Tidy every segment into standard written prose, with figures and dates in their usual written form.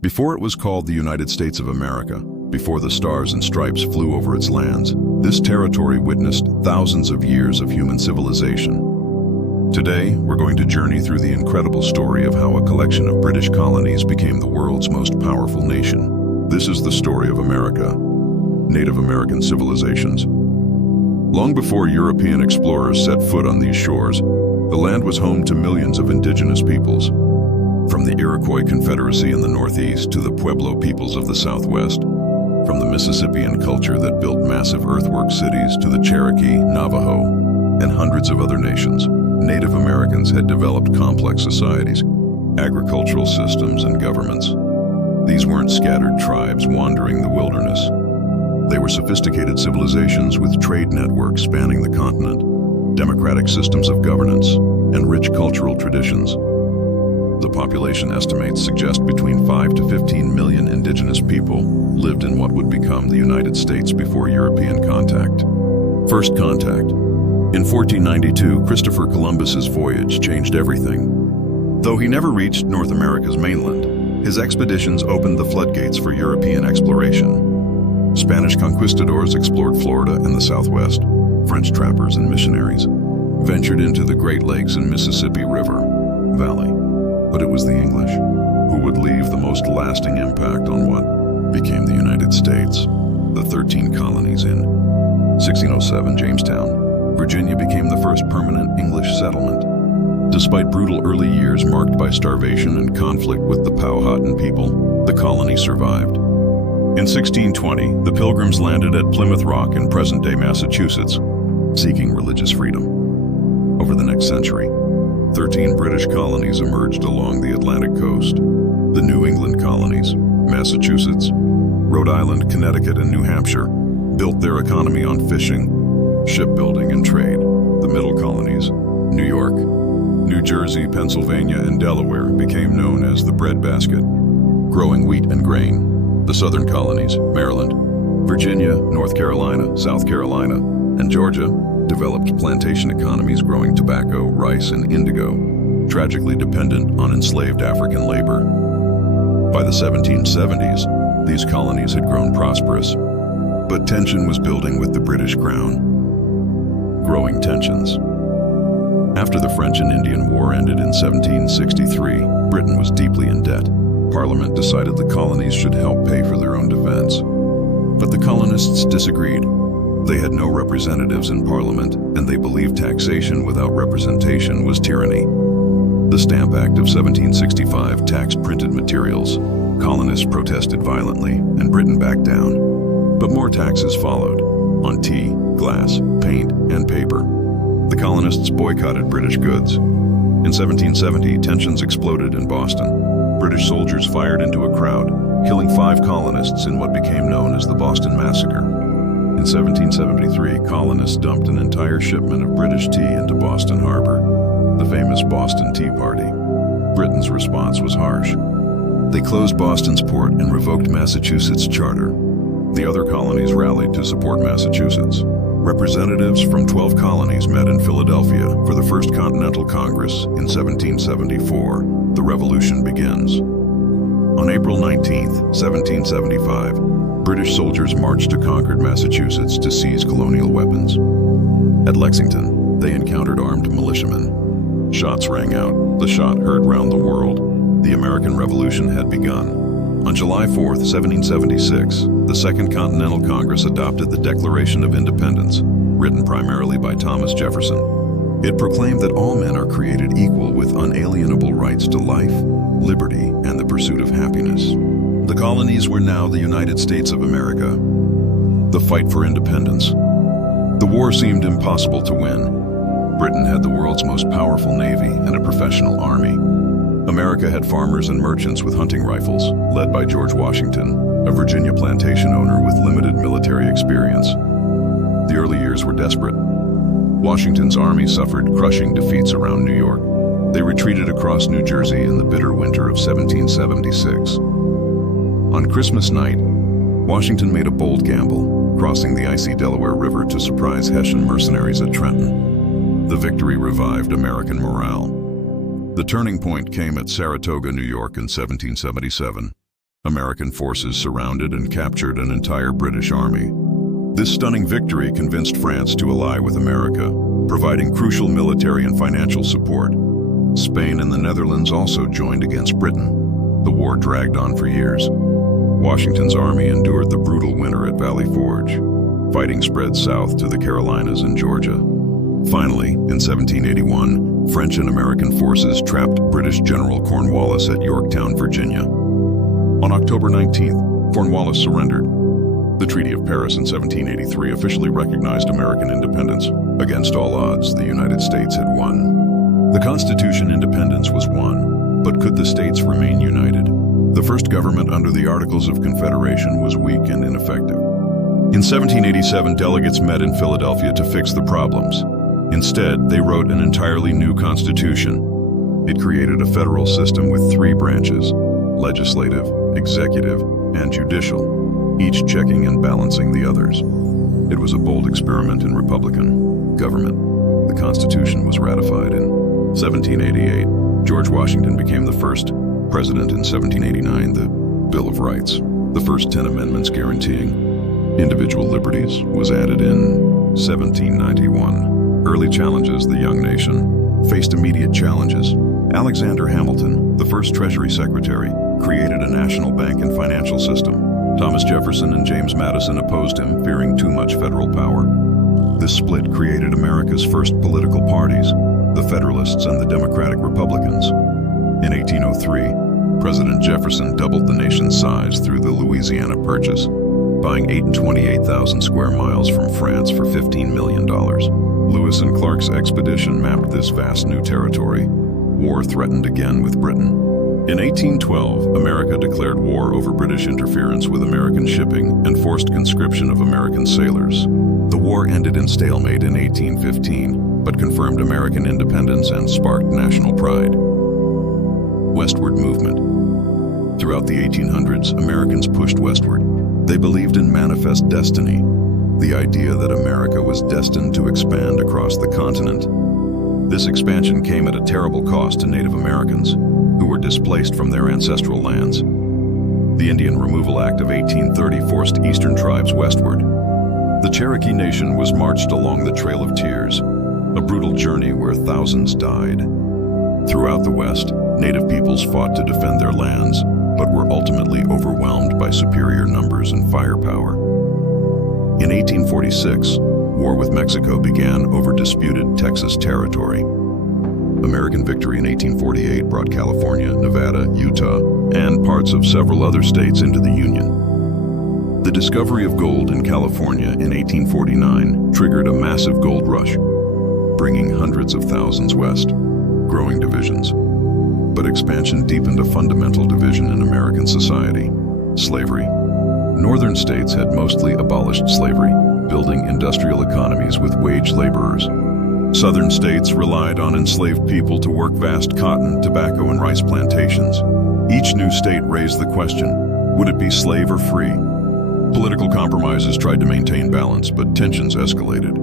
Before it was called the United States of America, before the stars and stripes flew over its lands, this territory witnessed thousands of years of human civilization. Today, we're going to journey through the incredible story of how a collection of British colonies became the world's most powerful nation. This is the story of America, Native American civilizations. Long before European explorers set foot on these shores, the land was home to millions of indigenous peoples. From the Iroquois Confederacy in the Northeast to the Pueblo peoples of the Southwest, from the Mississippian culture that built massive earthwork cities to the Cherokee, Navajo, and hundreds of other nations, Native Americans had developed complex societies, agricultural systems, and governments. These weren't scattered tribes wandering the wilderness. They were sophisticated civilizations with trade networks spanning the continent, democratic systems of governance, and rich cultural traditions. The population estimates suggest between 5 to 15 million indigenous people lived in what would become the United States before European contact. First contact. In 1492, Christopher Columbus's voyage changed everything. Though he never reached North America's mainland, his expeditions opened the floodgates for European exploration. Spanish conquistadors explored Florida and the Southwest. French trappers and missionaries ventured into the Great Lakes and Mississippi River Valley. But it was the English who would leave the most lasting impact on what became the United States. The 13 colonies in 1607, Jamestown, Virginia became the first permanent English settlement. Despite brutal early years marked by starvation and conflict with the Powhatan people, the colony survived. In 1620, the Pilgrims landed at Plymouth Rock in present-day Massachusetts, seeking religious freedom. Over the next century, 13 British colonies emerged along the Atlantic coast. The New England colonies, Massachusetts, Rhode Island, Connecticut, and New Hampshire, built their economy on fishing, shipbuilding, and trade. The Middle colonies, New York, New Jersey, Pennsylvania, and Delaware, became known as the breadbasket, growing wheat and grain. The Southern colonies, Maryland, Virginia, North Carolina, South Carolina, and Georgia, developed plantation economies growing tobacco, rice, and indigo, tragically dependent on enslaved African labor. By the 1770s, these colonies had grown prosperous, but tension was building with the British Crown. Growing tensions. After the French and Indian War ended in 1763, Britain was deeply in debt. Parliament decided the colonies should help pay for their own defense. But the colonists disagreed. They had no representatives in Parliament, and they believed taxation without representation was tyranny. The Stamp Act of 1765 taxed printed materials. Colonists protested violently, and Britain backed down. But more taxes followed, on tea, glass, paint, and paper. The colonists boycotted British goods. In 1770, tensions exploded in Boston. British soldiers fired into a crowd, killing 5 colonists in what became known as the Boston Massacre. In 1773, colonists dumped an entire shipment of British tea into Boston Harbor, the famous Boston Tea Party. Britain's response was harsh. They closed Boston's port and revoked Massachusetts' charter. The other colonies rallied to support Massachusetts. Representatives from 12 colonies met in Philadelphia for the First Continental Congress in 1774. The Revolution begins. On April 19, 1775, British soldiers marched to Concord, Massachusetts to seize colonial weapons. At Lexington, they encountered armed militiamen. Shots rang out, the shot heard round the world. The American Revolution had begun. On July 4, 1776, the Second Continental Congress adopted the Declaration of Independence, written primarily by Thomas Jefferson. It proclaimed that all men are created equal with unalienable rights to life, liberty, and the pursuit of happiness. The colonies were now the United States of America. The fight for independence. The war seemed impossible to win. Britain had the world's most powerful navy and a professional army. America had farmers and merchants with hunting rifles, led by George Washington, a Virginia plantation owner with limited military experience. The early years were desperate. Washington's army suffered crushing defeats around New York. They retreated across New Jersey in the bitter winter of 1776. On Christmas night, Washington made a bold gamble, crossing the icy Delaware River to surprise Hessian mercenaries at Trenton. The victory revived American morale. The turning point came at Saratoga, New York in 1777. American forces surrounded and captured an entire British army. This stunning victory convinced France to ally with America, providing crucial military and financial support. Spain and the Netherlands also joined against Britain. The war dragged on for years. Washington's army endured the brutal winter at Valley Forge. Fighting spread south to the Carolinas and Georgia. Finally, in 1781, French and American forces trapped British General Cornwallis at Yorktown, Virginia. On October 19th, Cornwallis surrendered. The Treaty of Paris in 1783 officially recognized American independence. Against all odds, the United States had won. The Constitution independence was won, but could the states remain united? The first government under the Articles of Confederation was weak and ineffective. In 1787, delegates met in Philadelphia to fix the problems. Instead, they wrote an entirely new constitution. It created a federal system with three branches: legislative, executive, and judicial, each checking and balancing the others. It was a bold experiment in Republican government. The Constitution was ratified in 1788. George Washington became the first president in 1789. The Bill of Rights, the first 10 amendments guaranteeing individual liberties, was added in 1791. Early challenges: the young nation faced immediate challenges. Alexander Hamilton, the first Treasury Secretary, created a national bank and financial system. Thomas Jefferson and James Madison opposed him, fearing too much federal power. This split created America's first political parties, the Federalists and the Democratic Republicans. In 1803, President Jefferson doubled the nation's size through the Louisiana Purchase, buying 828,000 square miles from France for $15 million. Lewis and Clark's expedition mapped this vast new territory. War threatened again with Britain. In 1812, America declared war over British interference with American shipping and forced conscription of American sailors. The war ended in stalemate in 1815, but confirmed American independence and sparked national pride. Westward movement. Throughout the 1800s, Americans pushed westward. They believed in manifest destiny, the idea that America was destined to expand across the continent. This expansion came at a terrible cost to Native Americans, who were displaced from their ancestral lands. The Indian Removal Act of 1830 forced eastern tribes westward. The Cherokee Nation was marched along the Trail of Tears, a brutal journey where thousands died. Throughout the West, Native peoples fought to defend their lands, but were ultimately overwhelmed by superior numbers and firepower. In 1846, war with Mexico began over disputed Texas territory. American victory in 1848 brought California, Nevada, Utah, and parts of several other states into the Union. The discovery of gold in California in 1849 triggered a massive gold rush, bringing hundreds of thousands west, growing divisions. But expansion deepened a fundamental division in American society: slavery. Northern states had mostly abolished slavery, building industrial economies with wage laborers. Southern states relied on enslaved people to work vast cotton, tobacco, and rice plantations. Each new state raised the question, would it be slave or free? Political compromises tried to maintain balance, but tensions escalated.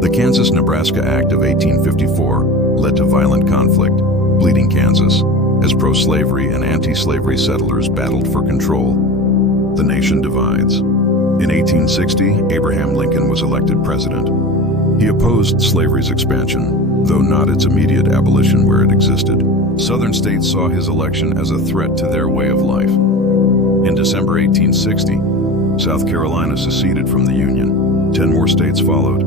The Kansas-Nebraska Act of 1854 led to violent conflict, bleeding Kansas, as pro-slavery and anti-slavery settlers battled for control. The nation divides. In 1860, Abraham Lincoln was elected president. He opposed slavery's expansion, though not its immediate abolition where it existed. Southern states saw his election as a threat to their way of life. In December 1860, South Carolina seceded from the Union. 10 more states followed,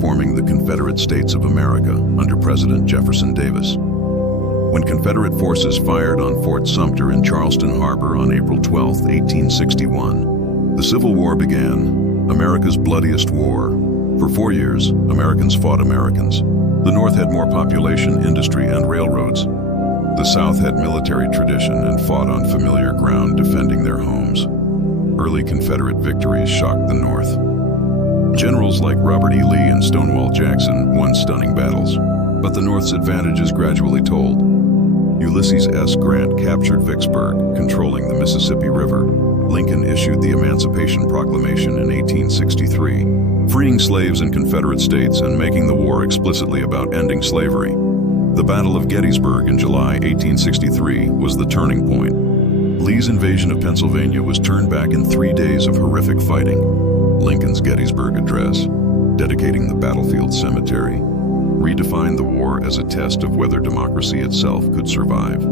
forming the Confederate States of America under President Jefferson Davis. When Confederate forces fired on Fort Sumter in Charleston Harbor on April 12, 1861, the Civil War began, America's bloodiest war. For 4 years, Americans fought Americans. The North had more population, industry, and railroads. The South had military tradition and fought on familiar ground, defending their homes. Early Confederate victories shocked the North. Generals like Robert E. Lee and Stonewall Jackson won stunning battles, but the North's advantages gradually told. Ulysses S. Grant captured Vicksburg, controlling the Mississippi River. Lincoln issued the Emancipation Proclamation in 1863, freeing slaves in Confederate states and making the war explicitly about ending slavery. The Battle of Gettysburg in July 1863 was the turning point. Lee's invasion of Pennsylvania was turned back in 3 days of horrific fighting. Lincoln's Gettysburg Address, dedicating the battlefield cemetery, redefined the war as a test of whether democracy itself could survive.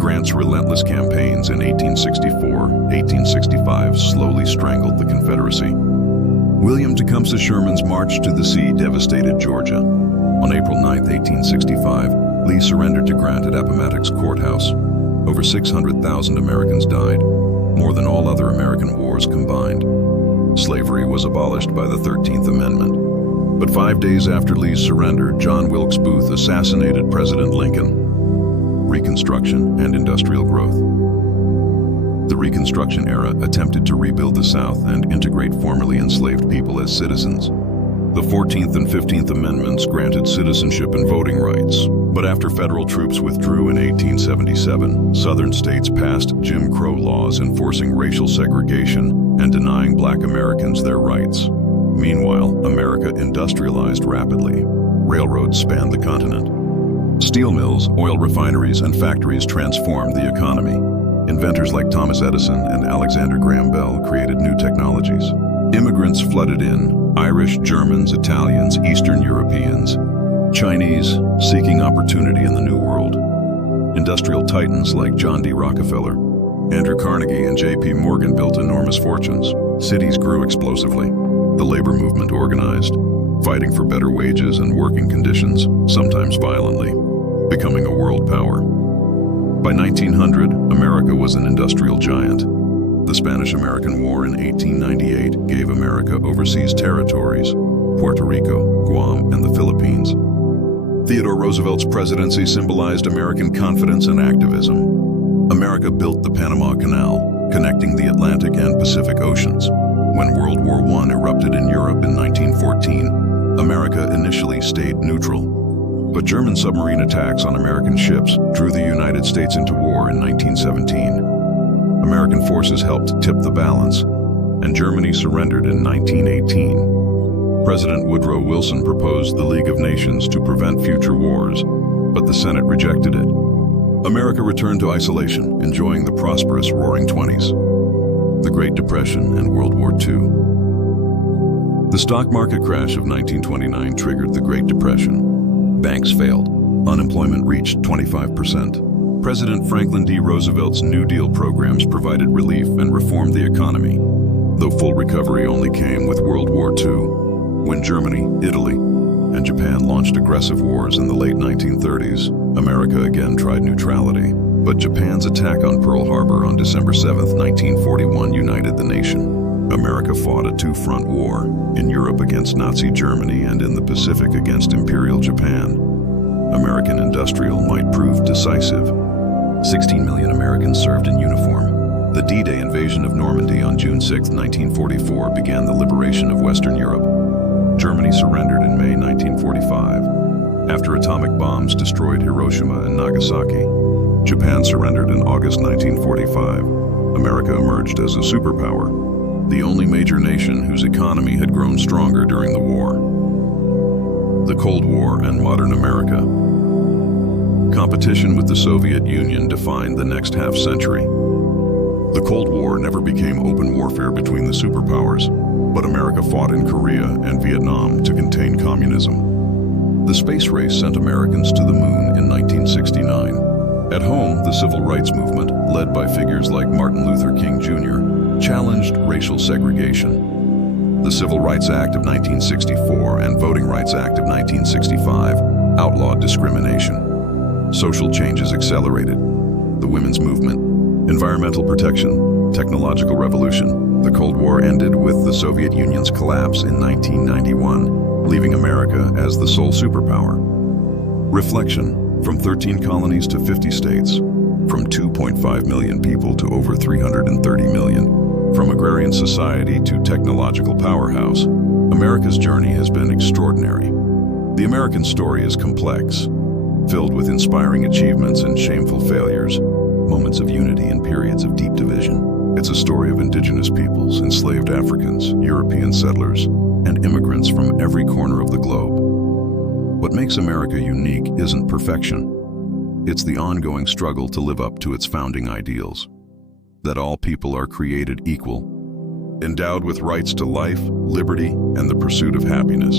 Grant's relentless campaigns in 1864, 1865 slowly strangled the Confederacy. William Tecumseh Sherman's march to the sea devastated Georgia. On April 9, 1865, Lee surrendered to Grant at Appomattox Courthouse. Over 600,000 Americans died, more than all other American wars combined. Slavery was abolished by the 13th Amendment. But 5 days after Lee's surrender, John Wilkes Booth assassinated President Lincoln. Reconstruction and industrial growth. The Reconstruction era attempted to rebuild the South and integrate formerly enslaved people as citizens. The 14th and 15th Amendments granted citizenship and voting rights. But after federal troops withdrew in 1877, Southern states passed Jim Crow laws enforcing racial segregation and denying Black Americans their rights. Meanwhile, America industrialized rapidly. Railroads spanned the continent. Steel mills, oil refineries, and factories transformed the economy. Inventors like Thomas Edison and Alexander Graham Bell created new technologies. Immigrants flooded in: Irish, Germans, Italians, Eastern Europeans, Chinese, seeking opportunity in the New World. Industrial titans like John D. Rockefeller, Andrew Carnegie, and J.P. Morgan built enormous fortunes. Cities grew explosively. The labor movement organized, fighting for better wages and working conditions, sometimes violently, becoming a world power. By 1900, America was an industrial giant. The Spanish-American War in 1898 gave America overseas territories: Puerto Rico, Guam, and the Philippines. Theodore Roosevelt's presidency symbolized American confidence and activism. America built the Panama Canal, connecting the Atlantic and Pacific Oceans. When World War I erupted in Europe in 1914, America initially stayed neutral. But German submarine attacks on American ships drew the United States into war in 1917. American forces helped tip the balance, and Germany surrendered in 1918. President Woodrow Wilson proposed the League of Nations to prevent future wars, but the Senate rejected it. America returned to isolation, enjoying the prosperous Roaring Twenties, the Great Depression, and World War II. The stock market crash of 1929 triggered the Great Depression. Banks failed. Unemployment reached 25%. President Franklin D. Roosevelt's New Deal programs provided relief and reformed the economy, though full recovery only came with World War II, when Germany, Italy, and Japan launched aggressive wars in the late 1930s. America again tried neutrality, but Japan's attack on Pearl Harbor on December 7, 1941 united the nation. America fought a two-front war, in Europe against Nazi Germany and in the Pacific against Imperial Japan. American industrial might prove decisive. 16 million Americans served in uniform. The D-Day invasion of Normandy on June 6, 1944 began the liberation of Western Europe. Germany surrendered in May 1945. After atomic bombs destroyed Hiroshima and Nagasaki, Japan surrendered in August 1945. America emerged as a superpower, the only major nation whose economy had grown stronger during the war. The Cold War and modern America. Competition with the Soviet Union defined the next half-century. The Cold War never became open warfare between the superpowers, but America fought in Korea and Vietnam to contain communism. The space race sent Americans to the moon in 1969. At home, the civil rights movement, led by figures like Martin Luther King Jr., challenged racial segregation. The Civil Rights Act of 1964 and Voting Rights Act of 1965 outlawed discrimination. Social changes accelerated. The women's movement, environmental protection, technological revolution. The Cold War ended with the Soviet Union's collapse in 1991, leaving America as the sole superpower. Reflection: from 13 colonies to 50 states, from 2.5 million people to over 330 million, from agrarian society to technological powerhouse, America's journey has been extraordinary. The American story is complex, filled with inspiring achievements and shameful failures, moments of unity and periods of deep division. It's a story of indigenous peoples, enslaved Africans, European settlers, and immigrants from every corner of the globe. What makes America unique isn't perfection. It's the ongoing struggle to live up to its founding ideals. that all people are created equal, endowed with rights to life, liberty, and the pursuit of happiness.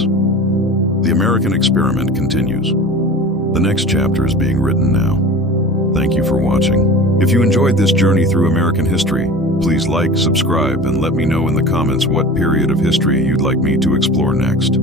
The American experiment continues. The next chapter is being written now. Thank you for watching. If you enjoyed this journey through American history, please like, subscribe, and let me know in the comments what period of history you'd like me to explore next.